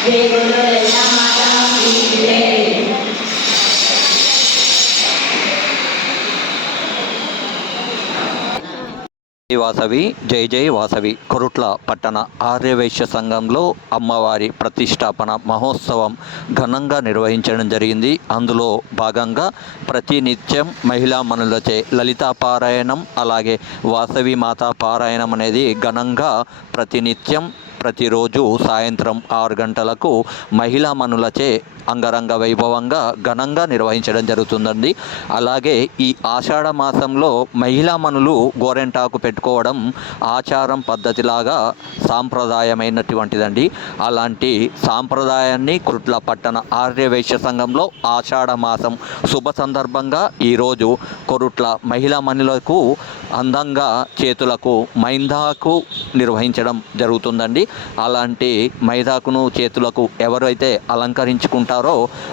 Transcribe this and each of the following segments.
జై వాసవి జై జై వాసవి. కొరుట్ల పట్టణ ఆర్యవైశ్య సంఘంలో అమ్మవారి ప్రతిష్టాపన మహోత్సవం ఘనంగా నిర్వహించడం జరిగింది. అందులో భాగంగా ప్రతినిత్యం మహిళా మనులచే లలితా పారాయణం అలాగే వాసవి మాతా పారాయణం అనేది ఘనంగా ప్రతినిత్యం ప్రతిరోజు సాయంత్రం ఆరు గంటలకు మహిళా మనులచే అంగరంగ వైభవంగా ఘనంగా నిర్వహించడం జరుగుతుందండి. అలాగే ఈ ఆషాఢ మాసంలో మహిళా మనులు గోరెంటాకు పెట్టుకోవడం ఆచారం పద్ధతిలాగా సాంప్రదాయమైనటువంటిదండి. అలాంటి సాంప్రదాయాన్ని కుట్ల పట్టణ ఆర్యవైశ్య సంఘంలో ఆషాఢ మాసం శుభ సందర్భంగా ఈరోజు కొరుట్ల మహిళా మనులకు అందంగా చేతులకు మైందాకు నిర్వహించడం జరుగుతుందండి. అలాంటి మైదాకును చేతులకు ఎవరైతే అలంకరించుకుంటారో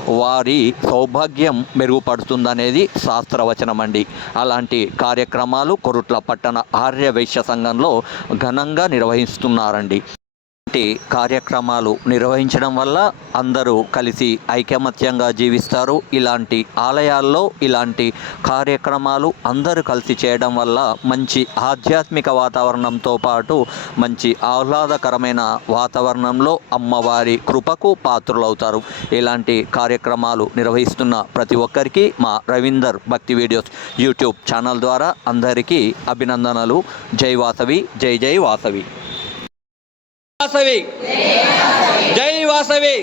వారి సౌభాగ్యం మెరుగుపడుతుందనేది శాస్త్రవచనం అండి అలాంటి కార్యక్రమాలు కొరుట్ల పట్టణ ఆర్య వైశ్య సంఘంలో ఘనంగా నిర్వహిస్తున్నారండి. కార్యక్రమాలు నిర్వహించడం వల్ల అందరూ కలిసి ఐకమత్యంగా జీవిస్తారు. ఇలాంటి ఆలయాల్లో ఇలాంటి కార్యక్రమాలు అందరూ కలిసి చేయడం వల్ల మంచి ఆధ్యాత్మిక వాతావరణంతో పాటు మంచి ఆహ్లాదకరమైన వాతావరణంలో అమ్మవారి కృపకు పాత్రులవుతారు. ఇలాంటి కార్యక్రమాలు నిర్వహిస్తున్న ప్రతి ఒక్కరికి మా రవీందర్ భక్తి వీడియోస్ యూట్యూబ్ ఛానల్ ద్వారా అందరికీ అభినందనలు. జై వాసవి జై జై వాసవి. వాసవి జై వాసవి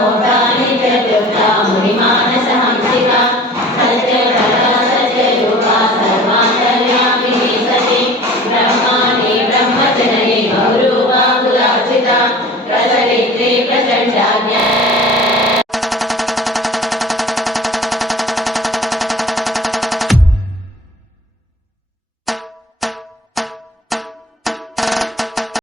Lord.